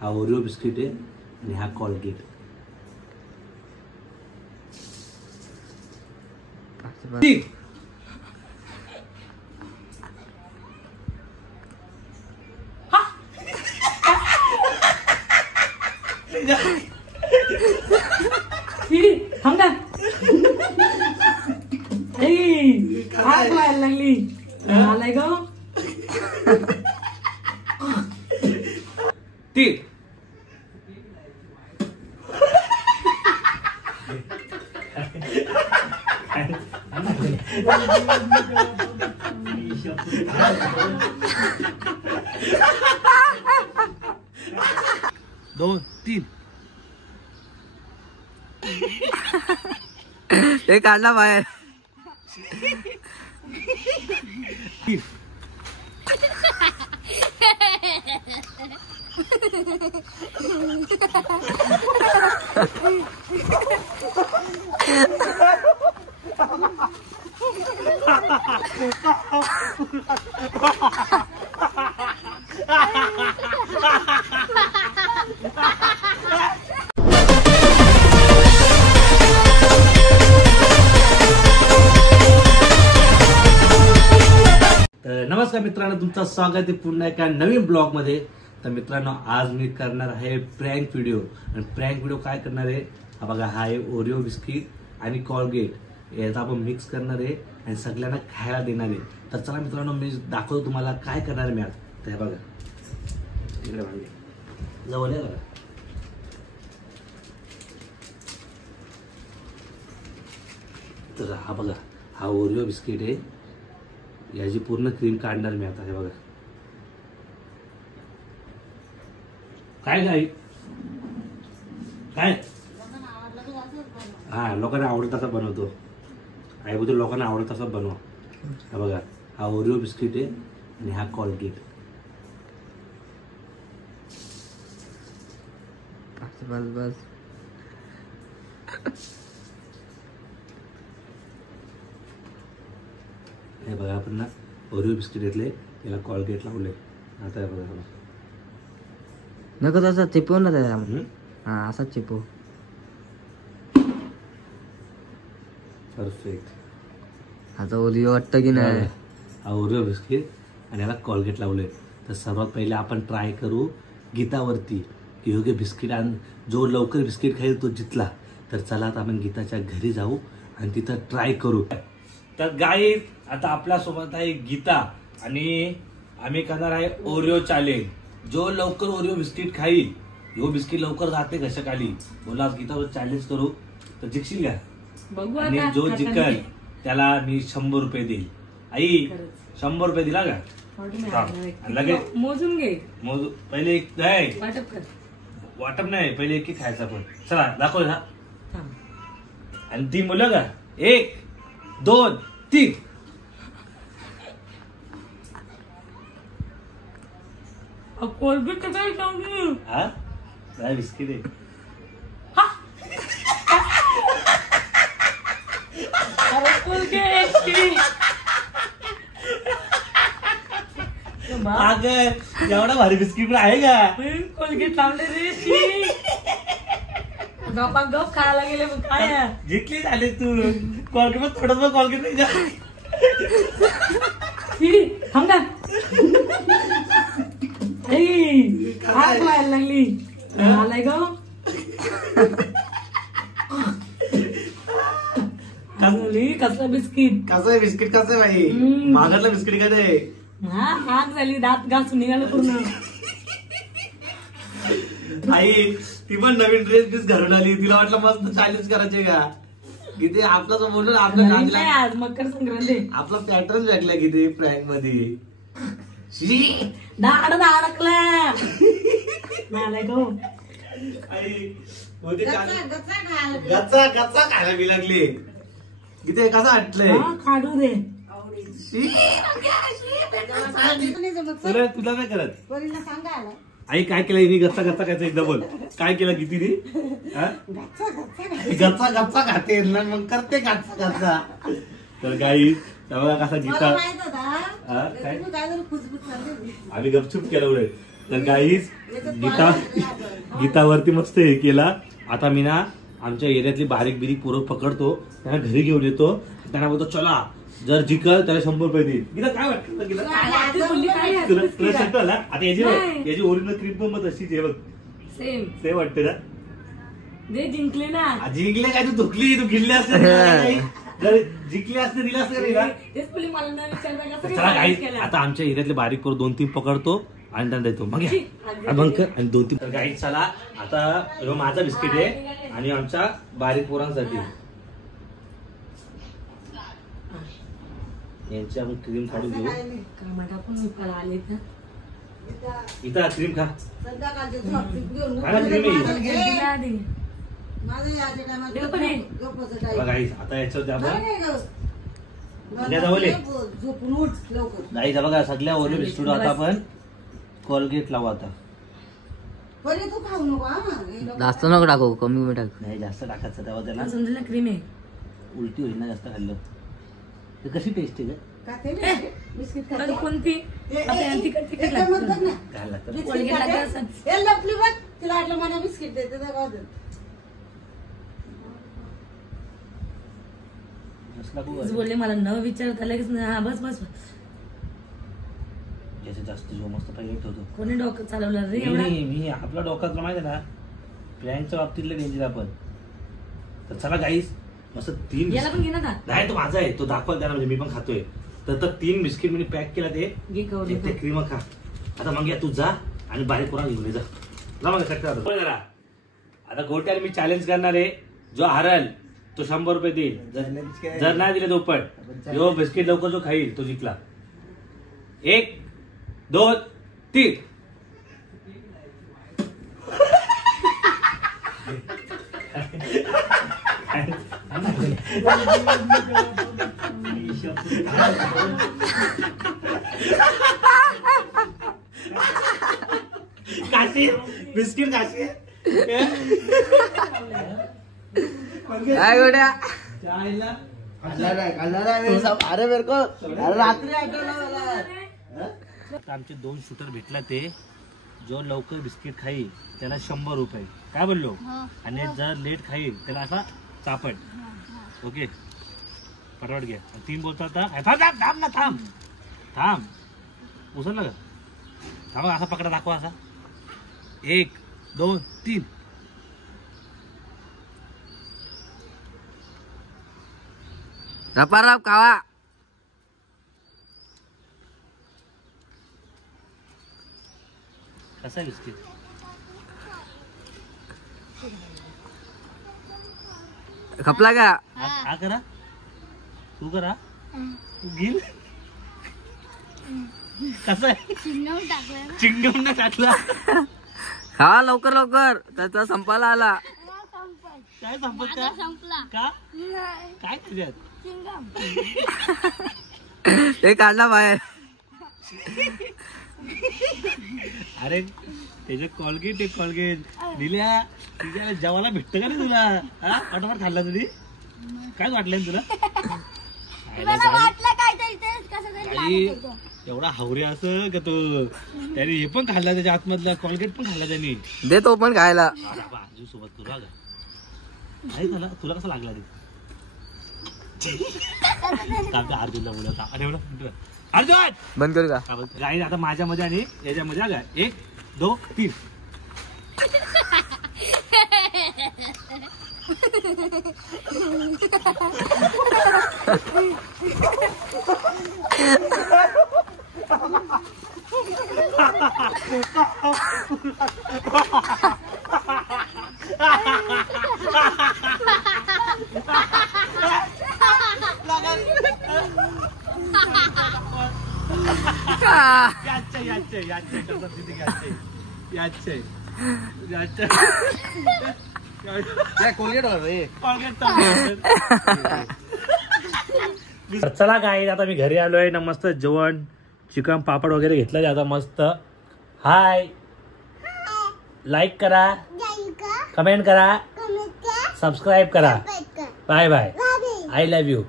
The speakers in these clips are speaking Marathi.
हा ओरिओ बिस्किट आहे आणि हा कॉलगेट. लागली आलाय ग ती दोन तीन ते काढला बाहेर. नमस्कार मित्रांनो, तुमचं स्वागत आहे पुन्हा एका नवीन ब्लॉग मध्ये. तर मित्रांनो, आज मी करणार आहे प्रँक व्हिडिओ. आणि प्रँक व्हिडिओ काय करणार आहे, हा बघा, हा आहे ओरिओ बिस्किट आणि कॉलगेट याचा आपण मिक्स करणार आहे आणि सगळ्यांना खायला देणार आहे. तर चला मित्रांनो, मी दाखवतो तुम्हाला काय करणार आहे मी आज. तर हे बघा, इकडे बघा, जवळ आहे बघा. तर हा बघा, हा ओरिओ बिस्किट आहे. याची पूर्ण क्रीम काढणार मी आता. हे बघा, काय काय काय हा लोकांना आवडत तसा बनवतो. आई बोलतो लोकांना आवडत तसा बनवा. हा बघा, हा ओरिओ बिस्किट आहे आणि हा कॉलगेट. बस बस हे बघा, आपण ना ओरिओ बिस्किट घेतले, याला कॉलगेट लावले. आता हे बघा, नको तसा चिपवून ना त्याला. हा, असाच चिपव. परफेक्ट. आता ओरिओ वाटतं की नाही. हा ओरिओ बिस्किट आणि याला कॉलगेट लावले. तर सर्वात पहिले आपण ट्राय करू गीतावरती की योग्य बिस्किट आणि जो लवकर बिस्किट खाईल तो जितला. तर चला आता आपण गीताच्या घरी जाऊ आणि तिथं ट्राय करू. तर गाईज, आता आपल्या सोबत आहे गीता आणि आम्ही करणार आहे ओरिओ चॅलेंज. जो लवकर ओरिओ बिस्किट खाईल, यो बिस्किट लवकर जाते घशाखाली. बोला गीतावर चॅलेंज करू. तर जिंकशील का? बघू. आणि जो जिंकल त्याला मी 100 रुपये देईल. आई 100 रुपये दिला का? लगेच मोजून घे. मोजू. पहिले एक नाही वाटप कर. वाटप नाही, पहिले एक खायचा. पण चला दाखव ना. आणि 3 बोललं का? 1 2 3. कोलगेट काय सांगू? हा, काय बिस्किट आहे. कोलगेट अगं, एवढा भारी बिस्किट आहे का? कोलगेट लावले रे. गप्पा गप खायला गेले. मग काय जिंकली झाले तू. कॉलगेट थोडं कॉलगेट नाही का? थांब ना. आग व्हायला लागली आलाय ग. कसलं बिस्किट? कसं आहे बिस्किट? कसं आहे बाई? मागातलं बिस्किट काय आहे? हा, आग झाली. दात घासून निघालं पूर्ण. आई ती पण नवीन ड्रेस घालून आली. तिला वाटलं मस्त चॅलेंज करायचे का? किती आपला समोर आपल्या आज मकर संक्रांती. आपला पॅटर्न लागला किती प्रँक मध्ये. दाड अडकला. आलाय ग. आई गच्चा गच्चा खायला बी लागली. किती कसं वाटलंय? काढू दे. तुला नाही करत. आई काय केलं हिने? गच्चा गच्चा खायचं. एकदा बोल, काय केलं किती रे? गच्चा गच्चा खाते ना, मग करते गच्चा गच्चा. तर गाई तेव्हा कसा गीता आम्ही गपचूप केलं उलट. तर गाईज गीतावरती मस्त हे केला. आता मी ना आमच्या एरियातली बारीक बिरीक पोरं पकडतो, त्यांना घरी घेऊन येतो, त्यांना बोलतो चला जर जिंकल त्याला 100 रुपये देईल. गीता काय वाटतं तुला? आता याची ओरिजिनल क्रीम पण मग तशीच आहे बघ, सेम वाटते ना. जिंकले ना, जिंकले काय तू धुकली, तू गिल्ले असते जर जिंकले असते दिला असते चला गाईज. आता आमच्या एरियातले बारीक पोरं 2-3 पकडतो आणि त्यांना देतो मग आणि 2-3 गाईज. चला आता ह्यो माझा बिस्किट आहे आणि आमच्या बारीक पोरांसाठी यांची आपण क्रीम काढून घेऊ. इथं क्रीम खा, आता याच्यावरती आपण बघा सगळ्या ओले बिस्किट. आता आपण कोलगेट लावू. आता जास्त नको टाकू, कमी टाक. नाही जास्त टाकायचं, तेव्हा त्याला क्रीम आहे, उलटी होईल ना जास्त खाल्लं. कशी टेस्ट आहे कोणती बोलले मला न विचारता लगेच हा बस बस. ज्याचे जास्त जो मस्त पहिले ठेवतो. कोणी डोकं चालवलं रे? मी आपला डोक्यातलं माहिती आहे ना, प्लॅनच्या बाबतीतलं डेंजर आपण. तर चला गाईस मस्त 3 याला पण घे ना. नाही तो माझा आहे, तो दाखवायला द्या ना, म्हणजे मी पण खातोय. तर 3 बिस्किट मी पॅक केला ते क्रीम खा. आता मग या तू जा आणि बारीक पोरांना घेऊन जा मग करा. आता गोट्याला मी चॅलेंज करणार आहे, जो हारल तो 100 रुपये देईल, जर नाही दिले तो पण जो बिस्किट लवकर जो खाईल तो जिंकला. 1 2 3 काशी बिस्किट काशी काय गोड्या अरे मेरे को रात्री आमचे 2 शूटर भेटला. ते जो लवकर बिस्किट खाईल त्याला 100 रुपये. काय बोललो? आणि जर लेट खाईल त्याला असा चापट. ओके फटाफट घ्या. 3 बोलतात थांब ना, थांब उचललं का? थांबा असा पकडा, दाखवा असा. 1 2 3 रपारप खावा. कसा बिस्किट खपला का? हा करा, तू करा, तू गिल. कसा आहे? चिंगम ना टाकला. खावा लवकर लवकर, त्याचा संपायला आला. काय संपत का? काय तुझ्यात ते काढला बाहेर. अरे त्याचे कोलगेट आहे, कोलगेट दिल्या तुझ्या जेवायला भेटतं का रे तुला? हा फटाफट खाल्ला तुझी. काय वाटलं तुला? एवढा हावरे असं का तो, त्याने हे पण खाल्ला, त्याच्या आतमधला कोलगेट पण खाल्ला त्यांनी. दे तो पण खायला. आजू सोबत करू का? नाही झाला तुला कसा लागला रे? अर्जुनला बोलवता. अरे अर्जुन बंद करू का? गाई आता माझ्यामध्ये आणि याच्यामध्ये आला. 1 2 3 चला काय आता मी घरी आलोय ना, मस्त जेवण चिकन पापड वगैरे घेतलं. आता मस्त हाय, लाईक करा, कमेंट करा, सबस्क्राईब करा. Bye bye, I love you.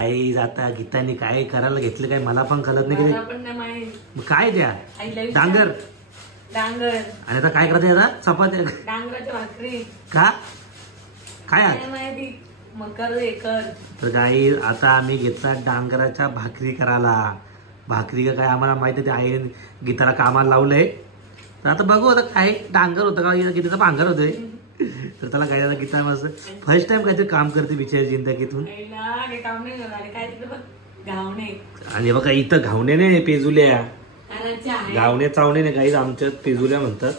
आई आता गीताने काय करायला घेतलं काय मला पण कळत नाही मला की पण नाही माहित. मग काय द्या आईला विचार. डांगर डांगर आणि आता काय करायचं आता चपात्या डांगराच्या भाकरी का काय आहे? काय माहिती मग कर हे कर. तर काही आता आम्ही घेतला डांगराच्या भाकरी करायला. भाकरी का काय आम्हाला माहिती आहे, ते आई गीताला कामाला लावलंय. तर आता बघू आता काय डांगर होतं का गीताचा भांगर होतोय. तर त्याला काय आता गीता मस्त फर्स्ट टाइम काहीतरी काम करते बिचारी जिंदगीतून. आईला हे काम नाही करणार. काय तिकडे बघ घावणे आणि बघा इथं घावणे नाही पेजुल्या आणायचे आहे. घावणे चावणे नाही काही आमच्यात पेजुल्या म्हणतात.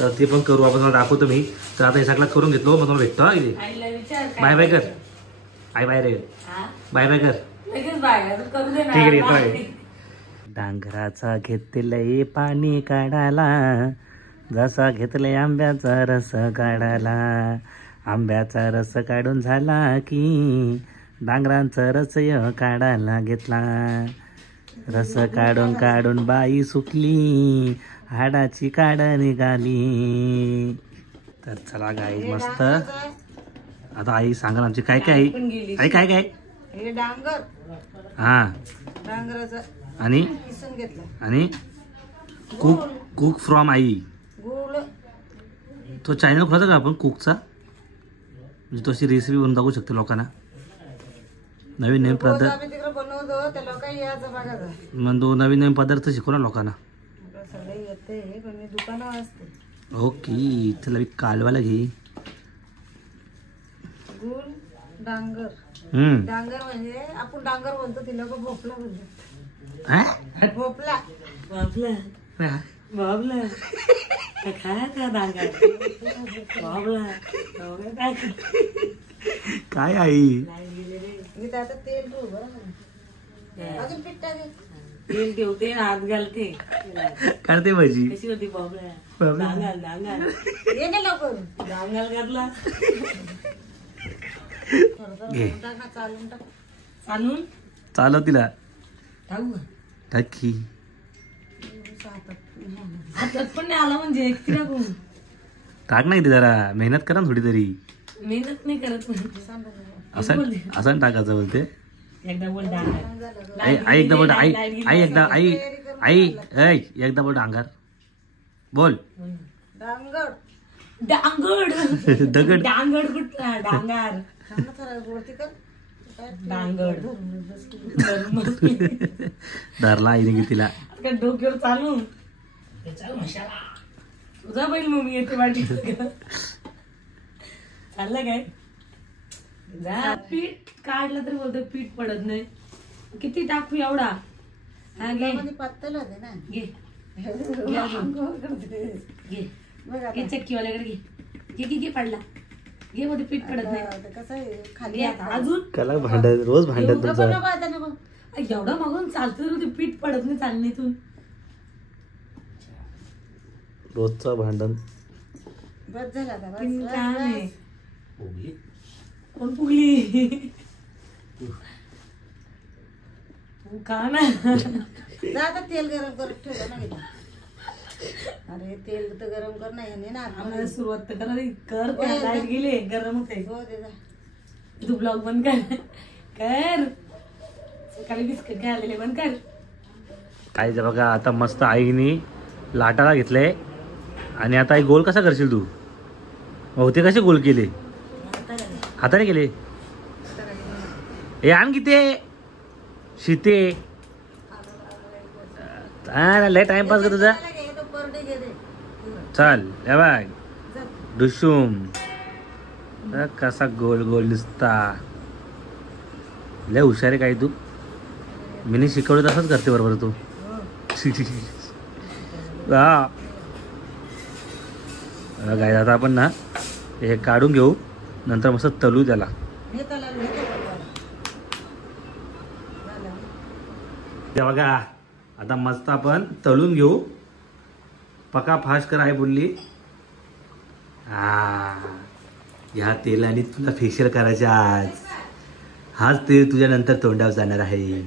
तर ते पण करू आपण दाखवतो मी. तर आता हे सगळं करून घेतलो मग तुम्हाला भेटतो. आईला विचार काय बाय बाय कर करायचं. आई बाय रे हा? बाय बाय कर. लगेच बाहेर करू दे ना. ठीक आहे येतोय. डांगराचा घेतलंय पाणी काढायला जसा घेतलंय आंब्याचा रस काढायला. आंब्याचा रस काढून झाला की डांगरांचा रस काढायला घेतला. रस काढून काढून बाई सुकली हाडाची काढ निघाली. तर चला गाई मस्त आता आई सांगा आमची काय काय पण गेली. आई काय काय हे डांगर हा डांगराचा आणि किसून घेतला. आणि कुक कुक फ्रॉम आई गुळ तो चॅनल खोलायचा का आपण कुकचा म्हणजे तो अशी रेसिपी बनवून दाखवू शकतो लोकांना. नवीन नवीन रोज पदार्थ आम्ही तिकडे बनवतो त्या लोकांनी यायचं बघायचं. मग तो नवीन नवीन पदार्थ शिकवला लोकांना. मला सगळे येते पण मी दुकानावर असते. ओके चला मी कालवाला घे. गुळ डांगर डांगर म्हणजे आपण डांगर बोलतो ती लोक भोपला बोलतात. हा? भोपला बाबला हा? बाबला काय खायचा डांगर बाबला काय काय आई मी तर आता तेल ठेवू बरं का. अजून पीठ टाकेल. तेल ठेवते हात घालते करते भाजी कशी होती बाबला बाबला. डांगाल डांगाल ये ना लवकर डांगाल घातला घे टाक ना चालून टाक. चालून चालव तिला टाकू का? टाकी हातात पण नाही आला म्हणजे एकटी टाकू टाक नाही ती जरा मेहनत करा ना थोडी तरी. मेहनत नाही करत असं असं टाकायचं बोलते. एकदा बोल डांगाल आई आई एकदा बोल आई आई एकदा आई आई ऐ एकदा बोल डांगर बोल डांगर डांगड दगड डांगड कुठला डांगार थांब ना जरा वरती कर. डांगड धरला आईने की तिला. काय डोक्यावर चालू चाल मशाला तुझा बैल मम्मी येते वाटी चाललं काय जा पीठ काढलं तर बोलतो पीठ पडत नाही. किती टाकू एवढा हा घे मध्ये पातळ होते ना. घे घे बघा घे चक्कीवाल्याकडे घे घे घे घे पडला घे मध्ये पीठ पडत नाही आता कसं आहे खाली घे आता. अजून कला भांडण रोज भांडण एवढं तुमचं. नको आता नको. एवढा मागून चालतं तर ते पीठ पडत नाही चालणीतून. रोजचं भांडण. बस झाला आता बस, किती बस, छान बस. आहे. कोण फुगली तू का ना जा आता तेल गरम करत ठेवलं ना गेला. अरे तेल तर गरम कर ना याने ना आम्हाला सुरुवात तर करा रे. कर ओय, लाईट गेले गरम होते. हो दे जा. तू ब्लॉग बंद कर कर सकाळी बिस्किट खायलेले बंद कर. काय ते बघा आता मस्त आईने लाटाला घेतलंय आणि आता आई गोल कसा करशील तू. हो ते कसे गोल केले हाताने केले. हे आण किती शिते लय टाइमपास कर तुझा. घे, तो परडे घे दे. चल हे बघ जा. डुशूम कसा गोल गोल दिसता. लय हुशार आहे काय तू. मी शिकवलं तसंच करते बरोबर तू. हा काय आता आपण ना हे काढून घेऊ नंतर मस्त तलू त्याला. हे त्याला घे ते बरोबर. झालं. ते बघा आता मस्त आपण तळून घेऊ. पका फास्ट कर आहे बोलली. हा ह्या तेलाने तुला फेशियल करायचे आज. हाच तेल तुझ्या नंतर तोंडावर जाणार आहे.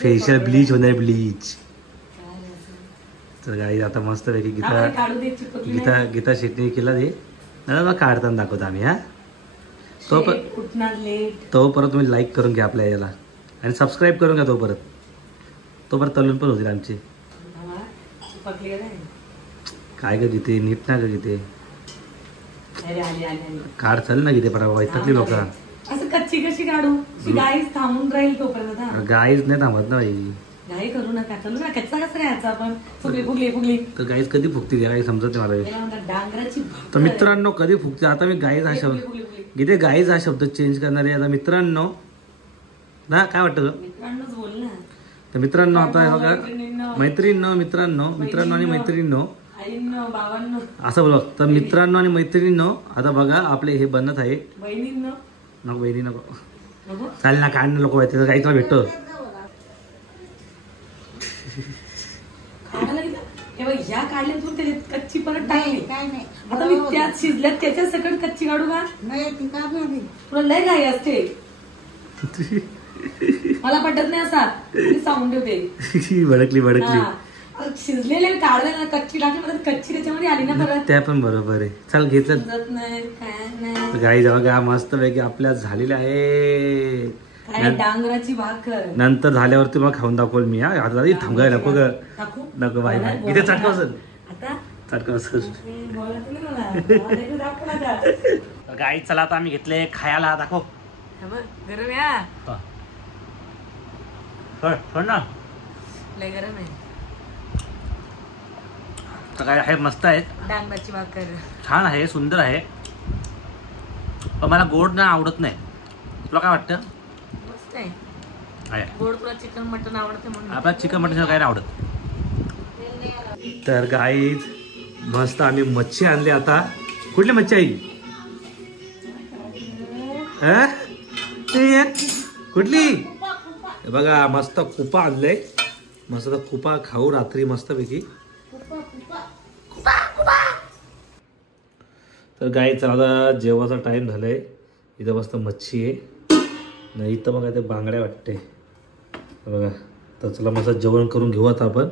फेशियल ब्लीच होणार ब्लीच. तर गाई आता मस्त पैकी काढू दे चिपकली गीता शेट्टी केला दे. मग काढताना दाखवतो आम्ही. हा उठणार लेट. तो परत तुम्ही लाईक करून घ्या आपल्या याला आणि सबस्क्राईब करून घ्या तो परत तळून पण होतील आमची. काय ग गीते नीट ना ग गीते काढ चल ना गीते परा वैतातली लोक. असं कच्ची कशी काढू? गाईच थांबून राहील तोपर्यंत. गाईच नाही थांबत ना बाई. गाई करू नका चलू ना. कच्चा कसं खायचा आपण? फुगली तर गाईच कधी फुगते काही समजत नाही मला. डांगराची तर मित्रांनो कधी फुगते आता मी गाईच हा शब्द गीते गाईच हा शब्द चेंज करणार आहे आता मित्रांनो ना. काय वाटतं मित्रांनोच बोल ना. तर मित्रांनो आता बघा मित्रांनो आणि मैत्रिणींनो आईंनो बाबांनो असं बोला. तर मित्रांनो आणि मैत्रिणींनो आता बघा आपले हे बनत आहे. बहिणींनो नको बहिणी नको चालेल ना काढणं लोक त्याचं गाईचा भेटतो. ह्या काढल्या तू त्याच्यात कच्ची परत टाकली. काय नाही आता मी त्यात शिजल्यात त्याच्या सकट कच्ची काढू का? नाही ती काढणार नाही. तुला लय घाई असते. मला पटत नाही असा सांगून ठेवते. भडकली शिजलेले काढले ना कच्ची टाकली परत कच्ची त्याच्यामध्ये आली ना परत. त्या पण बरोबर आहे. चल घेतलं समजत नाही काय नाही. गाई जेव्हा गा मस्त पैकी आपल्या झालेल्या आहे. काय डांगराची भाकर नंतर झाल्यावरती मग खाऊन दाखवल मी. आता थांबायला नको ग टाकू नको बाई इथे चटका असेल आता चटका असेल. बोलत नाही मला. दाखवू नका. गाई चला आता आम्ही घेतले खायला दाखव. गरम या सोड ना. लय गरम आहे. तर काय आहे मस्त आहे डांगराची भाकर छान आहे सुंदर आहे. पण मला गोड ना आवडत नाही. तुला काय वाटतं? मस्त आहे गोड. तुला चिकन मटन आवडतं म्हणून. आपल्याला चिकन मटन काय नाही आवडत. तर गाईज मस्त आम्ही मच्छी आणली आता. कुठली मच्छी आई? कुठली? बघा मस्त कुपा आणलंय. मस्त कुपा खाऊ रात्री मस्त पैकी. तर गाईचा आता जेवायचा टाइम झालाय. इथं मस्त मच्छी आहे नाही इथं बघा ते बांगड्या वाटते बघा. तर चला मस्त जेवण करून घेऊ आता आपण.